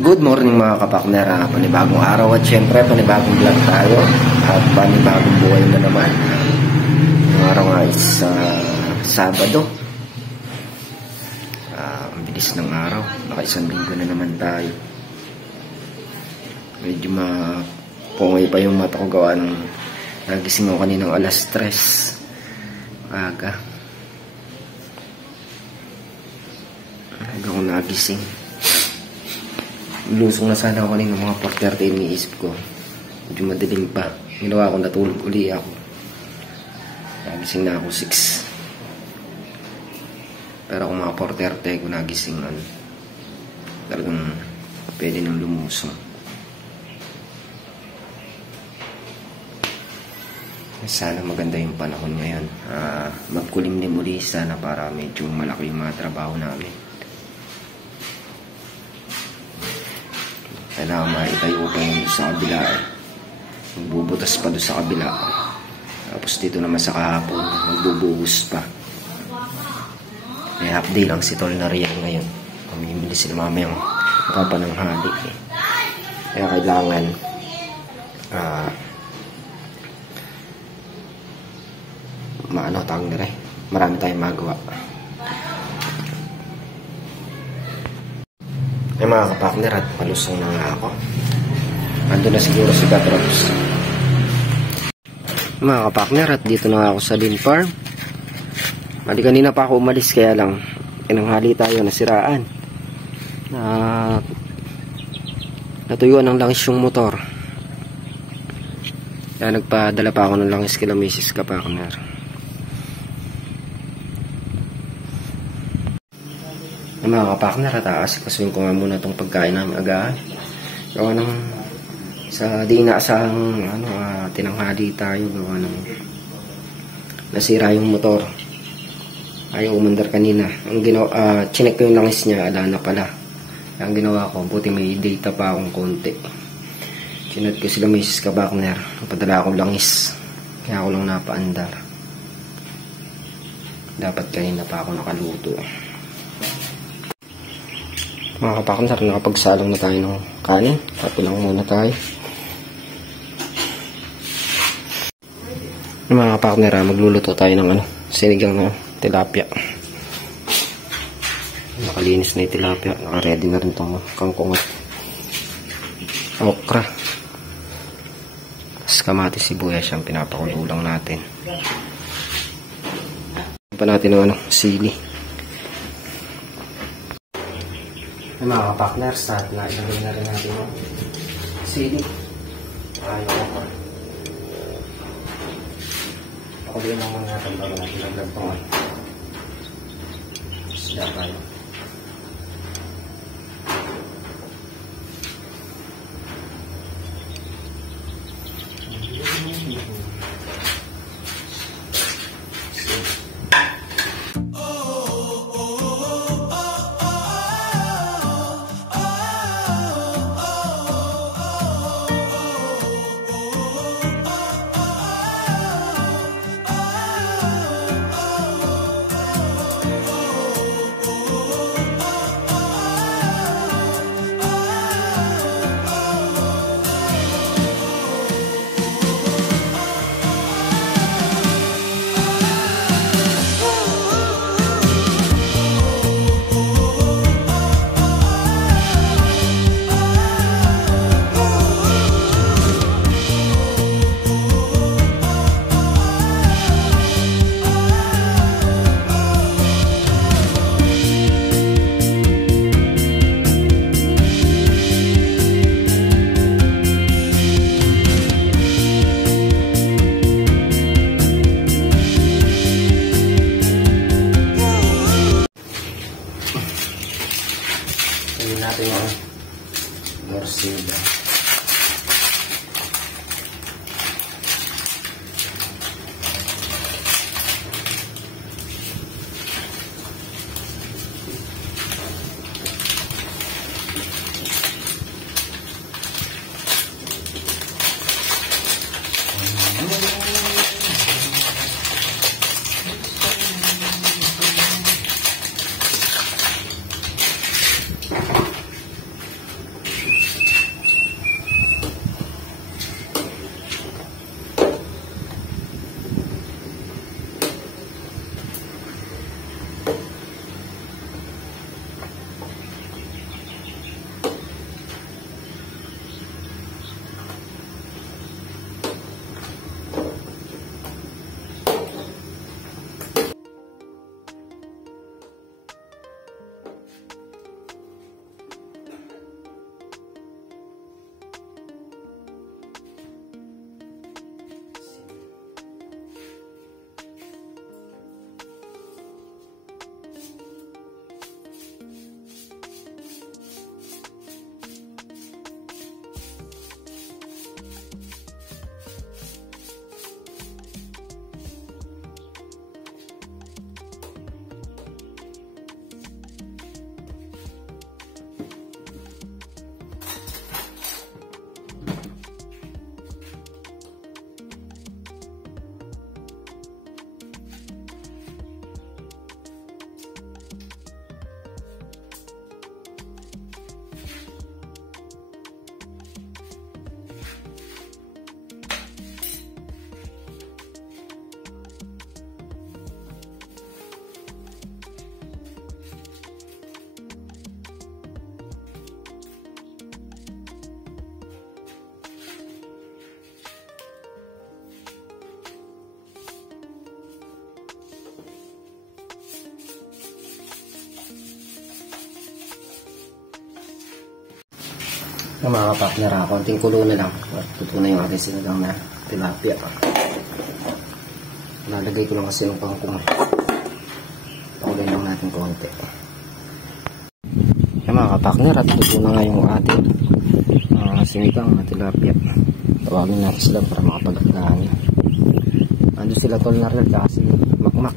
Good morning mga kapakner, panibagong araw at syempre panibagong vlog tayo at panibagong buhay na naman. Yung araw nga is Sabado. Ang bilis ng araw, naka-isang linggo na naman tayo. Medyo mapungay pa yung mata ko gawa ng nagising ako kaninang alas 3 aga. Hanggang ako nagising. Lusong na sana ako kanina mga 4:30, iniisip ko medyo madilim pa. Ginawa ko, natulog uli ako. Nagising na ako 6. Pero kung mga 4:30 ko nagising, talagang pwede nang lumusong. Sana maganda yung panahon ngayon. Magkulimlim uli sana para medyo malaki yung mga trabaho namin. Kailangan maitayo pa yung sa kabila magbubutas pa doon sa kabila. Tapos dito naman sa kahapon magbubuhos pa. Half day lang si Tol na riyan ngayon. Mamimili sila mamayang makapananghali Kaya kailangan marami tayong magawa. Mga kapakner, at palusong na nga ako. Ando na siguro si Katrops. Mga kapakner, at dito na ako sa Lin Farm. Mali kanina pa ako umalis, kaya lang tinanghali tayo, nasiraan. Natuyuan ng langis yung motor. Kaya nagpadala pa ako ng langis kila Mrs. Kapakner. Mga kapakner, at aasikasuhin ko nga muna itong pagkain namin agahan. Gawa ng sa di inaasahang tinanghali tayo, gawa ng nasira yung motor. Ayaw umandar kanina. Ang chinek ko yung langis niya, ala na pala. Ang ginawa ko, buti may data pa akong konti. Chinat ko sila Mrs. Kapakner, padala akong langis, kaya ako lang napaandar. Dapat kanina pa ako nakaluto. Mga kapakner, nakapagsalang na tayo ng kanin. Papulang muna tayo. Mga kapakner, magluluto tayo ng sinigang na tilapia. Nakalinis na yung tilapia. Nakaready na rin itong kangkong at okra. Tapos kamatis, sibuyas, siyang pinapakulo lang natin. Pa natin ng sili. Mga kapakner, start na ilagay na rin natin yung sili. Ayaw ko. Ako din naman natin bago natin naglagpang sila tayo. Natin yung morsida. Yung mga partner, konting kulo na lang. Tuto na yung aking sinigang na tilapia. Lalagay ko lang kasi yung kangkong. Pakulay lang natin konti. Yung mga partner, at tuto na nga yung ating sinigang na tilapia. Tawagin natin sila para makapag-agdahan. Ando sila tol na rin kasi makmak.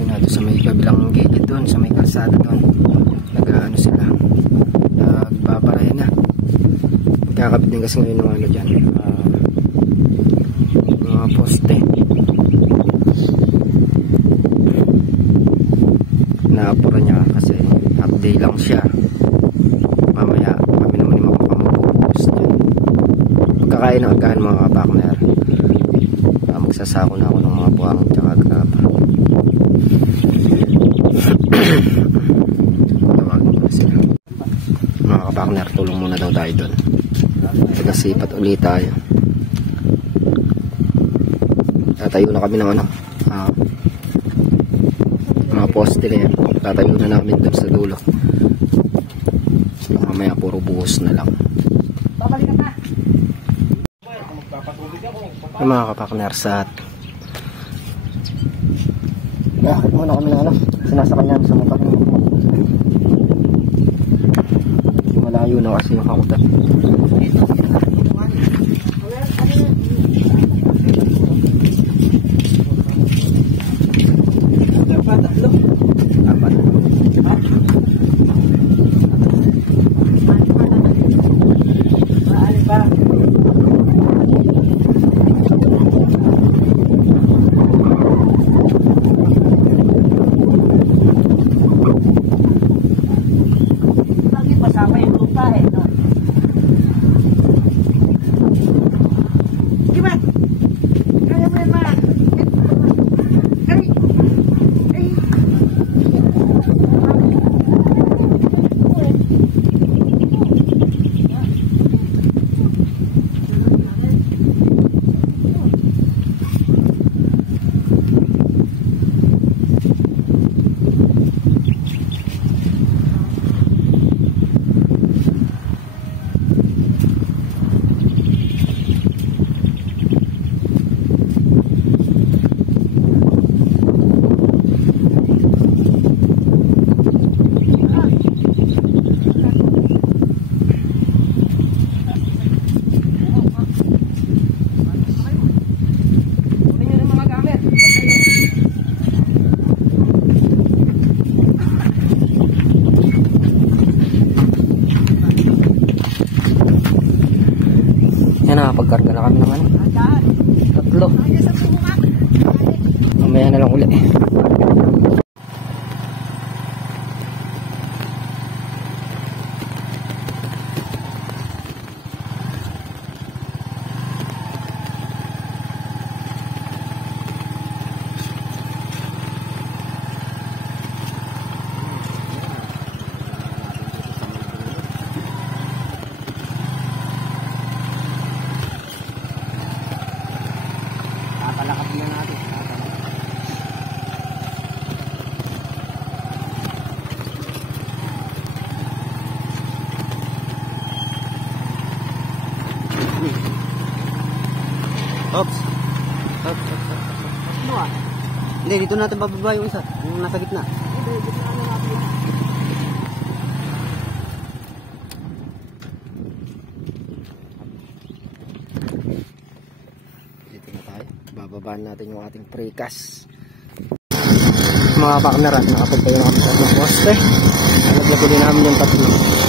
Yun na, doon sa may kabilang gilid doon, sa may kalsada doon. Nag-ano sila. Nagbabaray na. Magkakabit din kasi ngayon ng ano dyan. Mga poste. Naapura niya kasi half day lang siya. Mamaya kami naman yung makakamapupos dyan. Pagkakain ng agahan mga partner. Magsasako na ako ng mga buwang tsaka graba. Tawagin ko na sila. Mga kapartner, tulong muna daw tayo doon. Nagasipat ulit tayo. Tatayo na kami ng ano, mga poste na yan. Tatayo na namin doon sa dulo. So, mamaya puro buhos na lang. Yung mga kapartner sa bakit muna kami na ano, sinasakay namin sa mukha ng malayo na kasi yung hakutan. Nakapagkarga na kami ng ano, 3. Mamaya na lang uli. Palakap na natin. Ops. Hindi, dito natin bababa yung isa. Yung nasa gitna. Bababaan natin yung ating precast. Mga partner, nakapagtayo na kami sa poste. Naglago din namin yung 3.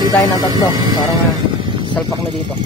Sasali tayo ng 3 para salpak na dito.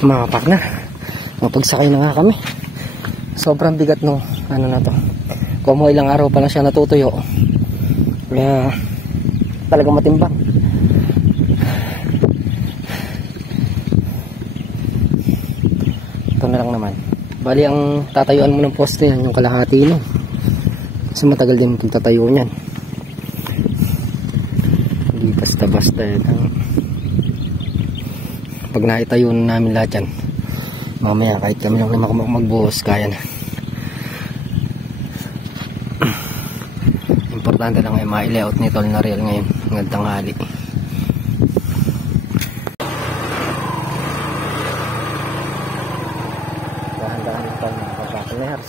Mga partner, mapagsakay na nga kami. Sobrang bigat nung ano na to. Kung mga ilang araw pa lang siya natutuyo, kaya talagang matimbang. Ito na lang naman. Bali ang tatayuan mo ng poste yan, yung kalahati no. Kasi matagal din pagtatayo niyan. Hindi basta-basta yan. Pag naitayo na namin lahat yan, mamaya kahit kami lang naman magbuhos, kaya na. Importante lang ay ma-layout ni Tol na real ngayon hanggang tanghali. Dahan-dahan ito mga kapatners.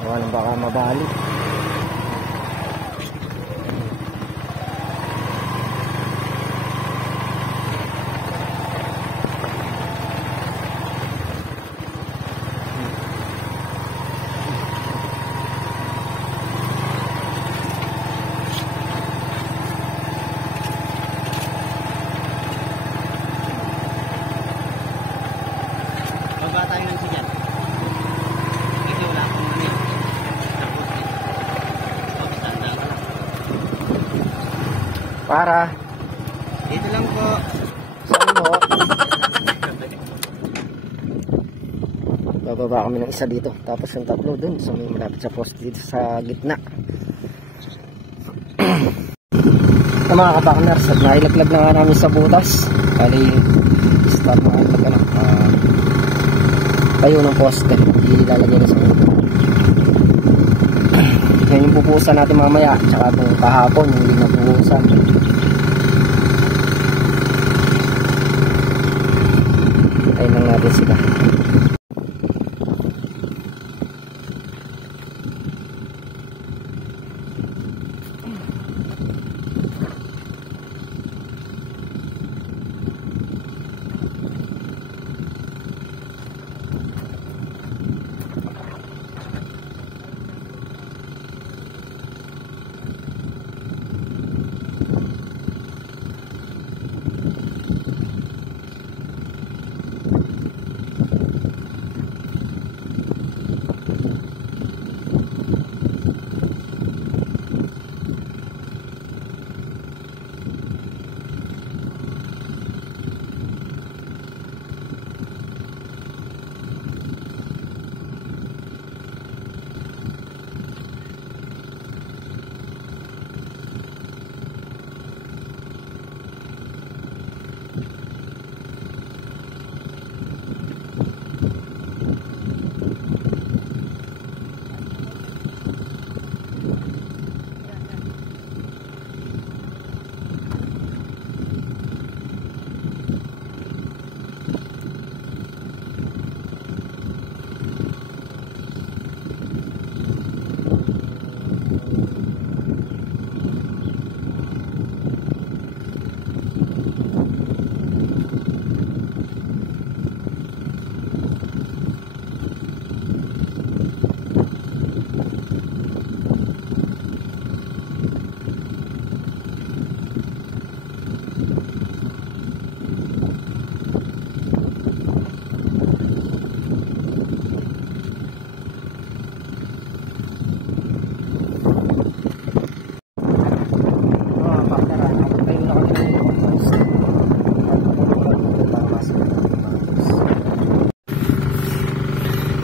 Wala nang baka mabalik. Para dito lang po. Saan mo? Bababa kami ng isa dito. Tapos yung 3 dun. So may malapit sa post dito sa gitna. Ito mga kapakners, at nailaglag na nga namin sa butas. Kali start na tayo ng poste. Ilalagay na sa ulo. Yan yung pupusan natin mamaya. Tsaka kung kahapon yung hindi napupusan. Ayun lang natin sila.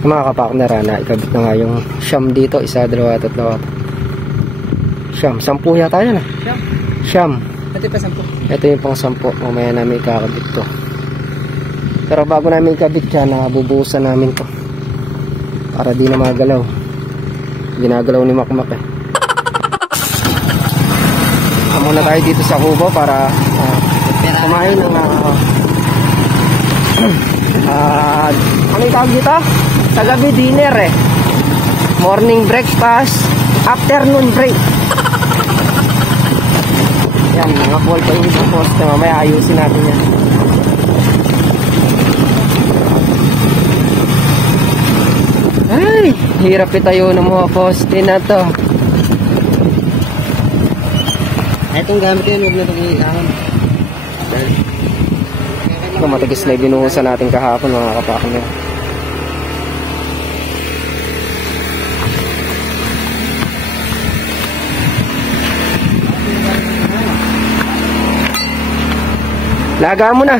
Mga kapartner, naikabit na nga yung siyam dito. Isa, dalawa, tatlo. Siyam. 10 yata yan. Siyam. Ito pa 10. Ito yung pang 10. Mamaya namin ikakabit to. Pero bago namin ikabit yan, bubuhusan namin to. Para di na magalaw. Ginagalaw ni Makmak eh. Muna tayo dito sa kubo para kumain ng ano yung tawag dito? Sa gabi dinner eh. Morning breakfast, afternoon break. Yan, mga ball pa yung isang poste. Mamaya ayusin natin yan. Ay, hirap itayo ng mga poste na to. Itong gamit yun, huwag na itong iilangan. Ito, matigis na binuhusan natin kahapon mga kapartner. Laga mo na.